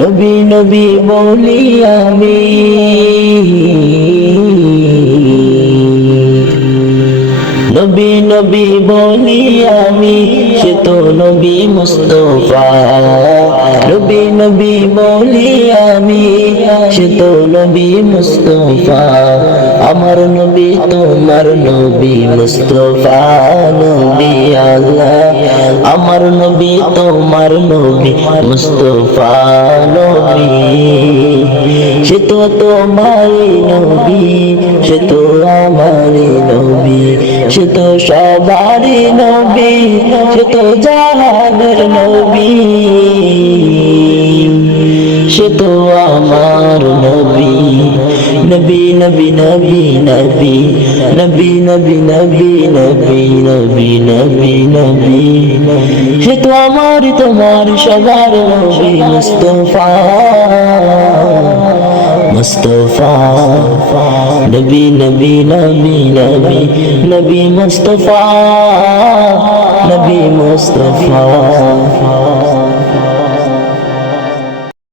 নবী নবী বলি আমি, নবী নবী বলি আমি, সে তো নবী মুস্তাফা। নবী নবী বলি আমি, সে তো নবী মুস্তাফা। আমার নবী তোমার নবী মুস্তাফা, নবী আল্লাহ। আমার নবী তোমার নবী মুস্তাফা নবী, সে তো তোমারই নবী, সে তো আমারই নবী, সে তো সবারই নবী, সে তো জাহানের নবী, সে তো আমার নবী। নবী নবী নবী নবী নবী নবী নবী নবী নবী নবী নবী, সে তো আমার তোমার সবার নবী মুস্তাফা, মুস্তাফা। নবী নবী নবী নবী নবী মুস্তাফা, নবী মুস্তাফা।